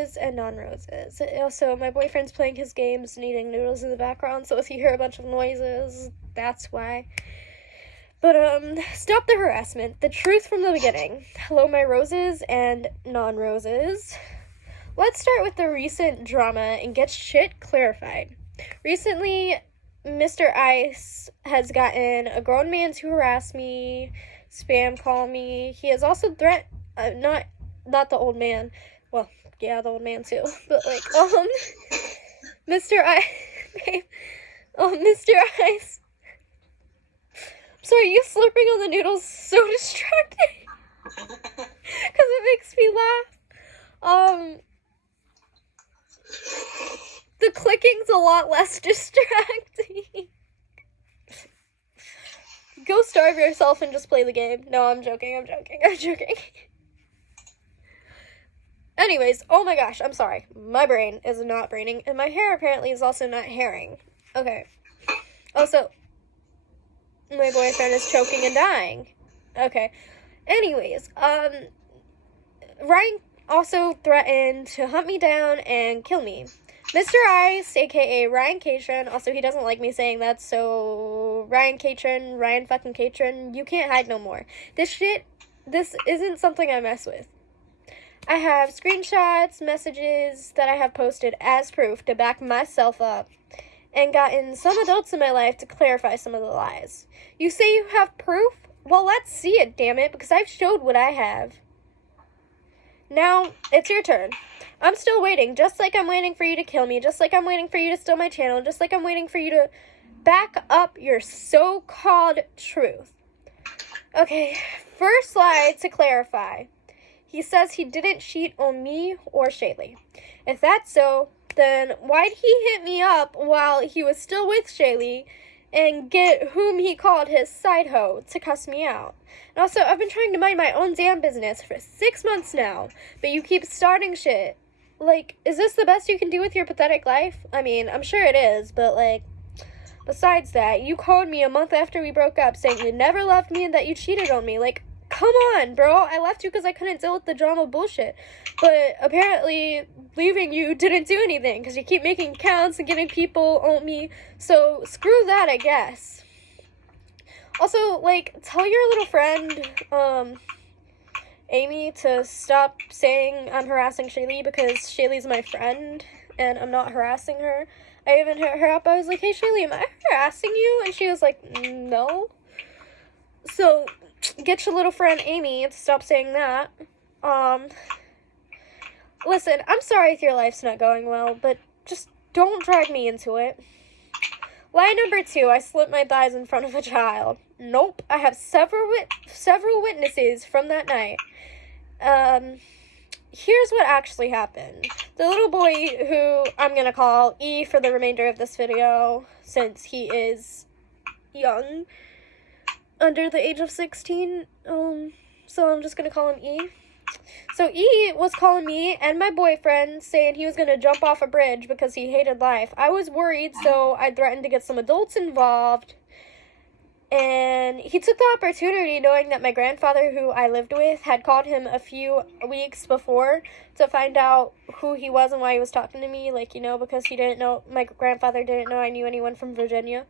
roses and non-roses. Also, my boyfriend's playing his games and eating noodles in the background, so if you hear a bunch of noises, that's why. But, stop the harassment. The truth from the beginning. Hello, my roses and non-roses. Let's start with the recent drama and get shit clarified. Recently, Mr. Ice has gotten a grown man to harass me, spam call me. He has also not the old man. Well, yeah, the old man too. But like, Mr. Ice, babe, Mr. Ice. I'm sorry, you slurping on the noodles is so distracting. Because it makes me laugh. The clicking's a lot less distracting. Go starve yourself and just play the game. No, I'm joking. Anyways, oh my gosh, I'm sorry. My brain is not braining, and my hair apparently is also not hairing. Okay. Also, my boyfriend is choking and dying. Okay. Anyways, Ryan also threatened to hunt me down and kill me. Mr. Ice, aka Ryan Catron, also he doesn't like me saying that, so Ryan fucking Catron, you can't hide no more. This isn't something I mess with. I have screenshots, messages that I have posted as proof to back myself up, and gotten some adults in my life to clarify some of the lies. You say you have proof? Well, let's see it, damn it, because I've showed what I have. Now, it's your turn. I'm still waiting, just like I'm waiting for you to kill me, just like I'm waiting for you to steal my channel, just like I'm waiting for you to back up your so-called truth. Okay, first lie to clarify. He says he didn't cheat on me or Shaylee. If that's so, then why'd he hit me up while he was still with Shaylee and get whom he called his side hoe to cuss me out? And also, I've been trying to mind my own damn business for 6 months now, but you keep starting shit. Like, is this the best you can do with your pathetic life? I mean, I'm sure it is, but like, besides that, you called me a month after we broke up saying you never loved me and that you cheated on me. Like, come on, bro. I left you because I couldn't deal with the drama bullshit. But apparently, leaving you didn't do anything because you keep making accounts and getting people on me. So, screw that, I guess. Also, like, tell your little friend, Amy, to stop saying I'm harassing Shaylee because Shaylee's my friend and I'm not harassing her. I even hit her up. I was like, hey, Shaylee, am I harassing you? And she was like, no. So, get your little friend Amy to stop saying that. Listen, I'm sorry if your life's not going well, but just don't drag me into it. Lie number 2, I slit my thighs in front of a child. Nope, I have several witnesses from that night. Here's what actually happened. The little boy who I'm gonna call E for the remainder of this video, since he is young, under the age of 16, so I'm just gonna call him E. So E was calling me and my boyfriend saying he was gonna jump off a bridge because he hated life. I was worried, so I threatened to get some adults involved. And he took the opportunity, knowing that my grandfather, who I lived with, had called him a few weeks before to find out who he was and why he was talking to me. Like, you know, because my grandfather didn't know I knew anyone from Virginia.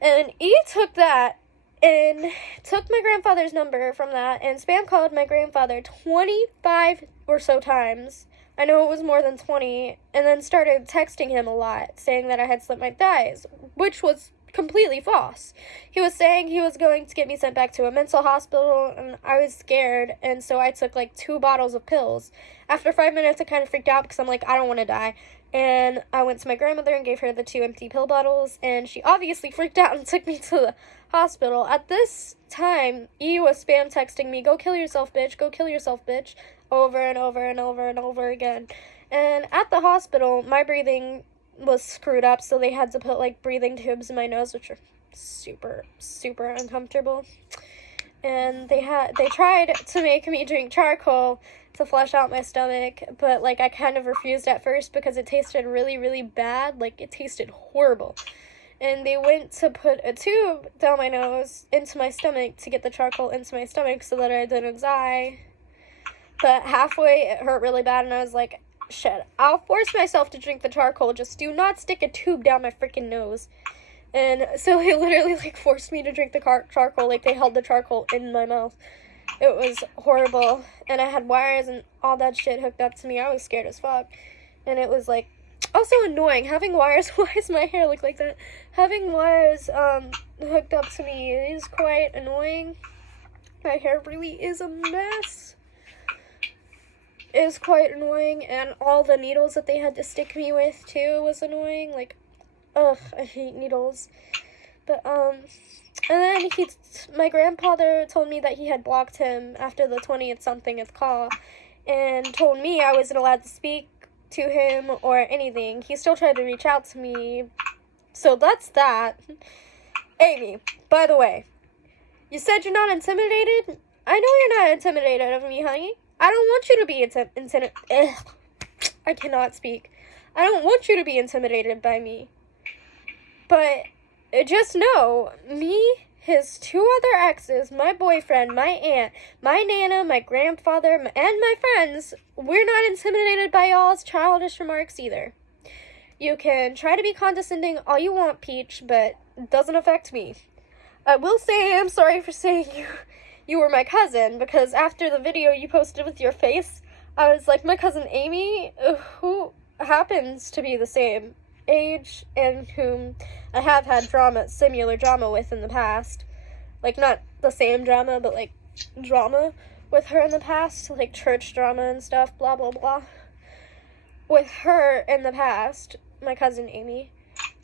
And E took that and took my grandfather's number from that and spam called my grandfather 25 or so times. I know it was more than 20. And then started texting him a lot, saying that I had slit my thighs, which was completely false. He was saying he was going to get me sent back to a mental hospital, and I was scared, and so I took like 2 bottles of pills. After 5 minutes, I kind of freaked out because I'm like, I don't want to die. And I went to my grandmother and gave her the 2 empty pill bottles, and she obviously freaked out and took me to the hospital. At this time, E was spam texting me, go kill yourself, bitch, over and over and over and over again. And at the hospital, my breathing was screwed up, so they had to put like breathing tubes in my nose, which are super, super uncomfortable. And they tried to make me drink charcoal to flush out my stomach, but like I kind of refused at first because it tasted really, really bad. Like, it tasted horrible. And they went to put a tube down my nose into my stomach to get the charcoal into my stomach so that I didn't die. But halfway it hurt really bad, and I was like, shit. I'll force myself to drink the charcoal. Just do not stick a tube down my freaking nose. And so they literally, like, forced me to drink the charcoal. Like, they held the charcoal in my mouth. It was horrible. And I had wires and all that shit hooked up to me. I was scared as fuck. And it was, like, also annoying. Having wires, why does my hair look like that? Having wires hooked up to me is quite annoying. My hair really is a mess. Is quite annoying, and all the needles that they had to stick me with too was annoying. Like, ugh, I hate needles. But and then my grandfather told me that he had blocked him after the 20th somethingth call, and told me I wasn't allowed to speak to him or anything. He still tried to reach out to me, so that's that. Amy, by the way, you said you're not intimidated? I know you're not intimidated of me, honey. I don't want you to be intimidated. I cannot speak. I don't want you to be intimidated by me. But just know, me, his two other exes, my boyfriend, my aunt, my nana, my grandfather, and my friends, we're not intimidated by y'all's childish remarks either. You can try to be condescending all you want, Peach, but it doesn't affect me. I will say I'm sorry for saying you were my cousin, because after the video you posted with your face, I was like, my cousin Amy, who happens to be the same age and whom I have had similar drama with in the past. Like, not the same drama, but, like, drama with her in the past, like church drama and stuff, blah, blah, blah. With her in the past, my cousin Amy,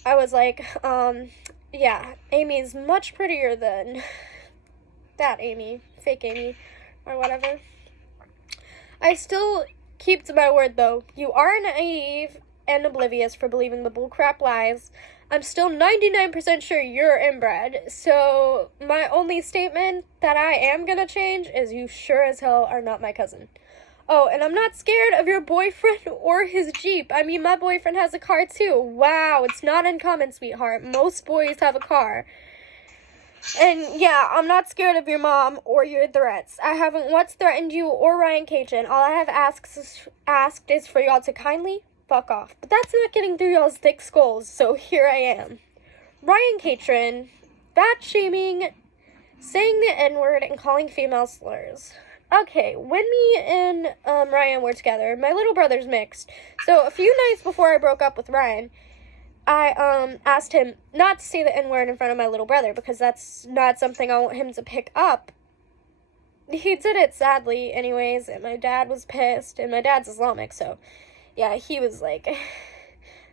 I was like, yeah, Amy's much prettier than that Amy, fake Amy, or whatever. I still keep to my word, though. You are naive and oblivious for believing the bullcrap lies. I'm still 99% sure you're inbred, so my only statement that I am gonna change is you sure as hell are not my cousin. Oh, and I'm not scared of your boyfriend or his Jeep. I mean, my boyfriend has a car, too. Wow, it's not uncommon, sweetheart. Most boys have a car. And yeah, I'm not scared of your mom or your threats. I haven't once threatened you or Ryan Cajun. All I have asked is for y'all to kindly fuck off. But that's not getting through y'all's thick skulls, so here I am. Ryan Cajun, fat shaming, saying the N-word, and calling female slurs. Okay, when me and Ryan were together, my little brother's mixed. So a few nights before I broke up with Ryan, I asked him not to say the N-word in front of my little brother, because that's not something I want him to pick up. He did it, sadly, anyways, and my dad was pissed, and my dad's Islamic, so, yeah, he was like,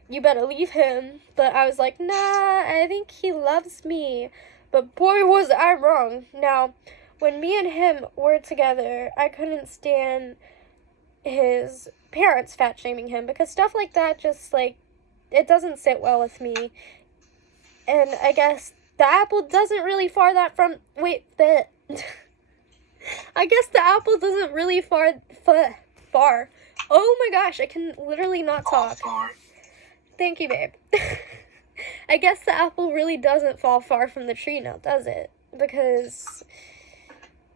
you better leave him. But I was like, nah, I think he loves me. But boy, was I wrong. Now, when me and him were together, I couldn't stand his parents fat-shaming him, because stuff like that just, like, it doesn't sit well with me. And I guess the apple doesn't really far that from... Wait, I guess the apple doesn't really far. Oh my gosh, I can literally not talk. Thank you, babe. I guess the apple really doesn't fall far from the tree now, does it? Because...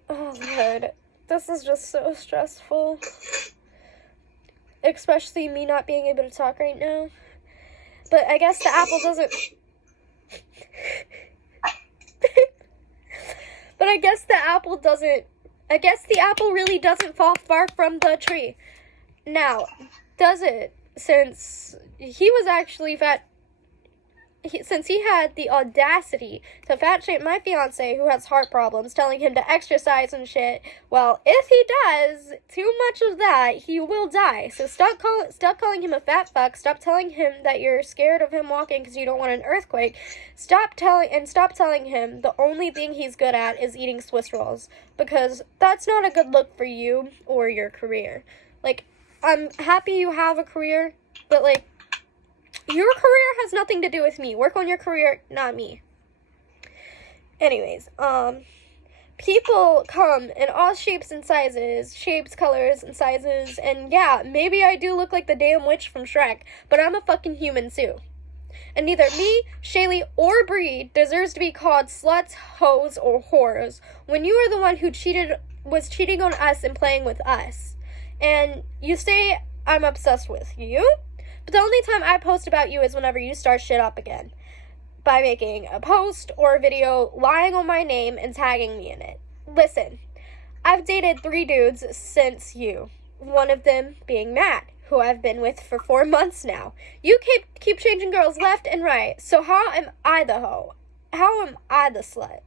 Oh, Lord. This is just so stressful. Especially me not being able to talk right now. But I guess the apple doesn't... But I guess the apple doesn't... I guess the apple really doesn't fall far from the tree. Now, does it? Since he was actually fat... Since he had the audacity to fat shame my fiance who has heart problems, telling him to exercise and shit, well, if he does too much of that, he will die. So stop calling him a fat fuck. Stop telling him that you're scared of him walking because you don't want an earthquake. Stop telling him the only thing he's good at is eating Swiss rolls, because that's not a good look for you or your career. Like, I'm happy you have a career, but, like, your career has nothing to do with me. Work on your career, not me. Anyways, people come in all shapes, colors, and sizes, and yeah, maybe I do look like the damn witch from Shrek, but I'm a fucking human too. And neither me, Shaylee, or Bree deserves to be called sluts, hoes, or whores when you are the one who was cheating on us and playing with us. And you say I'm obsessed with you, but the only time I post about you is whenever you start shit up again by making a post or a video lying on my name and tagging me in it. Listen, I've dated 3 dudes since you, one of them being Matt, who I've been with for 4 months now. You keep changing girls left and right, so how am I the hoe? How am I the slut?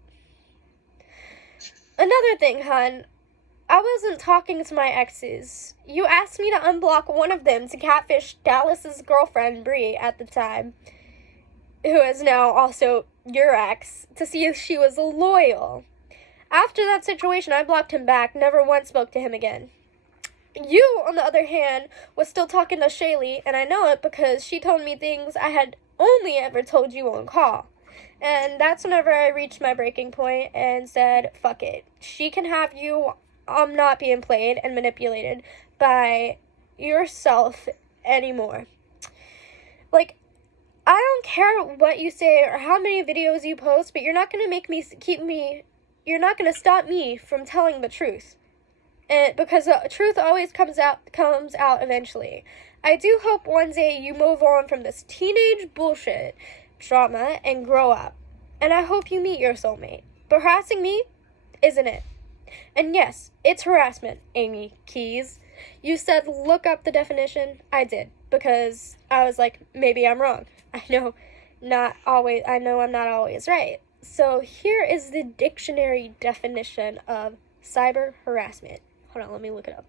Another thing, hun, I wasn't talking to my exes. You asked me to unblock one of them to catfish Dallas's girlfriend, Bree, at the time, who is now also your ex, to see if she was loyal. After that situation, I blocked him back, never once spoke to him again. You, on the other hand, was still talking to Shaylee, and I know it because she told me things I had only ever told you on call. And that's whenever I reached my breaking point and said, fuck it. She can have you. I'm not being played and manipulated by yourself anymore. Like, I don't care what you say or how many videos you post, but you're not going to make me you're not going to stop me from telling the truth. And because the truth always comes out eventually. I do hope one day you move on from this teenage bullshit drama and grow up. And I hope you meet your soulmate. But harassing me isn't it. And yes, it's harassment, Amy Keys. You said look up the definition. I did, because I was like, maybe I'm wrong. I know I'm not always right. So here is the dictionary definition of cyber harassment. Hold on, let me look it up.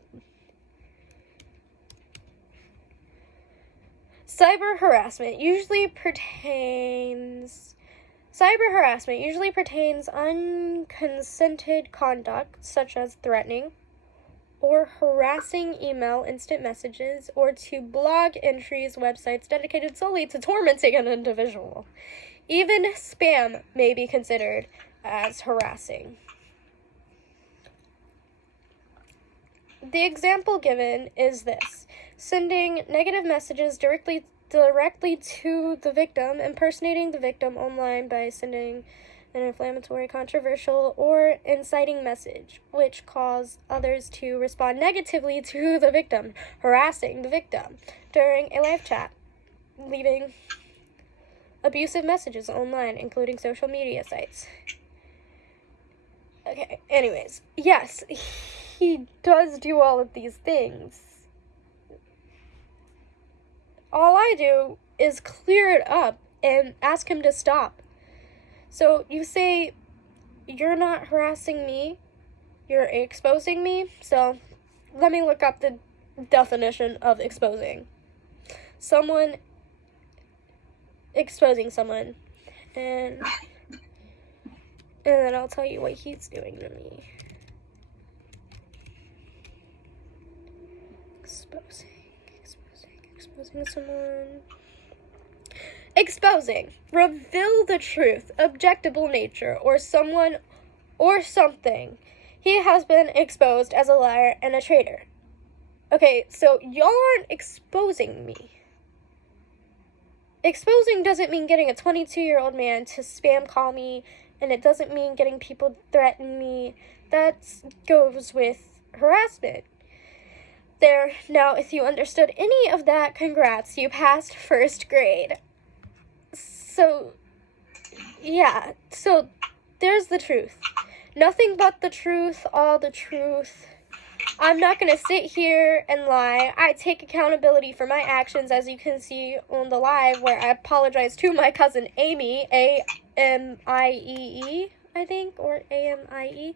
Cyber harassment usually pertains unconsented conduct, such as threatening or harassing email, instant messages, or to blog entries, websites dedicated solely to tormenting an individual. Even spam may be considered as harassing. The example given is this: sending negative messages directly to the victim, impersonating the victim online by sending an inflammatory, controversial, or inciting message, which cause others to respond negatively to the victim, harassing the victim during a live chat, leaving abusive messages online, including social media sites. Okay, anyways, yes, he does do all of these things. All I do is clear it up and ask him to stop. So you say, you're not harassing me, you're exposing me. So let me look up the definition of exposing. Someone exposing someone. And then I'll tell you what he's doing to me. Exposing someone. Exposing. Reveal the truth, objectable nature, or someone or something. He has been exposed as a liar and a traitor. Okay, so y'all aren't exposing me. Exposing doesn't mean getting a 22-year-old man to spam call me, and it doesn't mean getting people threaten me. That goes with harassment. There, now, if you understood any of that, congrats, you passed first grade. So, yeah, so there's the truth. Nothing but the truth, all the truth. I'm not going to sit here and lie. I take accountability for my actions, as you can see on the live, where I apologize to my cousin Amy, A-M-I-E-E, I think, or A-M-I-E,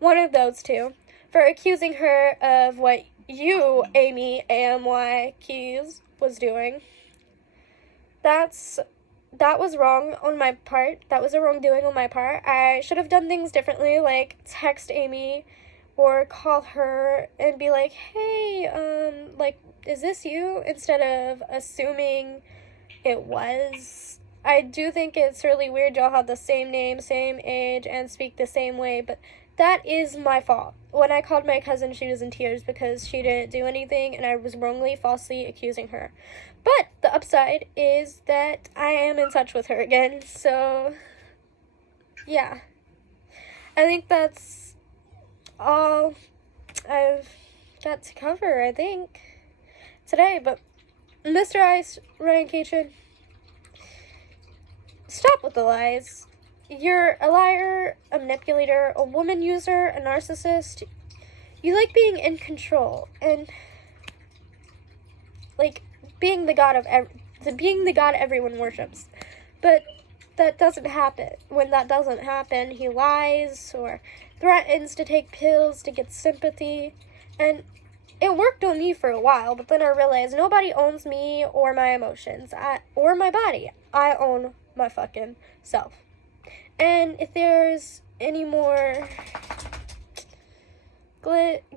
one of those two, for accusing her of what you, Amy, A-M-Y, Keys, was doing. That was wrong on my part. That was a wrongdoing on my part. I should have done things differently, like text Amy or call her and be like, hey, is this you? Instead of assuming it was. I do think it's really weird y'all have the same name, same age, and speak the same way, but that is my fault. When I called my cousin, she was in tears because she didn't do anything, and I was falsely accusing her. But the upside is that I am in touch with her again, so yeah. I think that's all I've got to cover, I think. today, but Mr. Ice, Ryan Catron, stop with the lies. You're a liar, a manipulator, a woman user, a narcissist. You like being in control and like being the god everyone worships. But that doesn't happen. When that doesn't happen, he lies or threatens to take pills to get sympathy. And it worked on me for a while, but then I realized nobody owns me or my emotions or my body. I own my fucking self. And if there's any more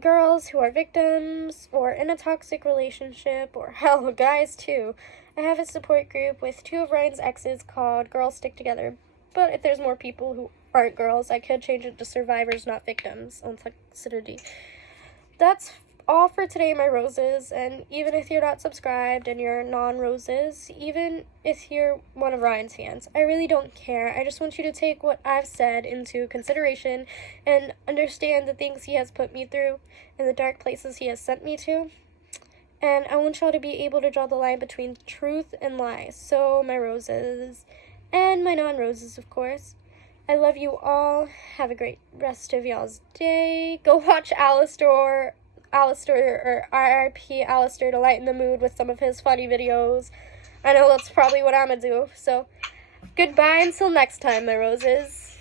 girls who are victims or in a toxic relationship, or hell, guys too, I have a support group with 2 of Ryan's exes called Girls Stick Together. But if there's more people who aren't girls, I could change it to survivors, not victims, on toxicity. That's all for today, my roses. And even if you're not subscribed and you're non-roses, even if you're one of Ryan's fans, I really don't care. I just want you to take what I've said into consideration and understand the things he has put me through and the dark places he has sent me to. And I want y'all to be able to draw the line between truth and lies. So, my roses, and my non-roses, of course, I love you all. Have a great rest of y'all's day. Go watch Alistair, or RIP Alistair, to lighten the mood with some of his funny videos. I know that's probably what I'm gonna do. So, goodbye until next time, my roses.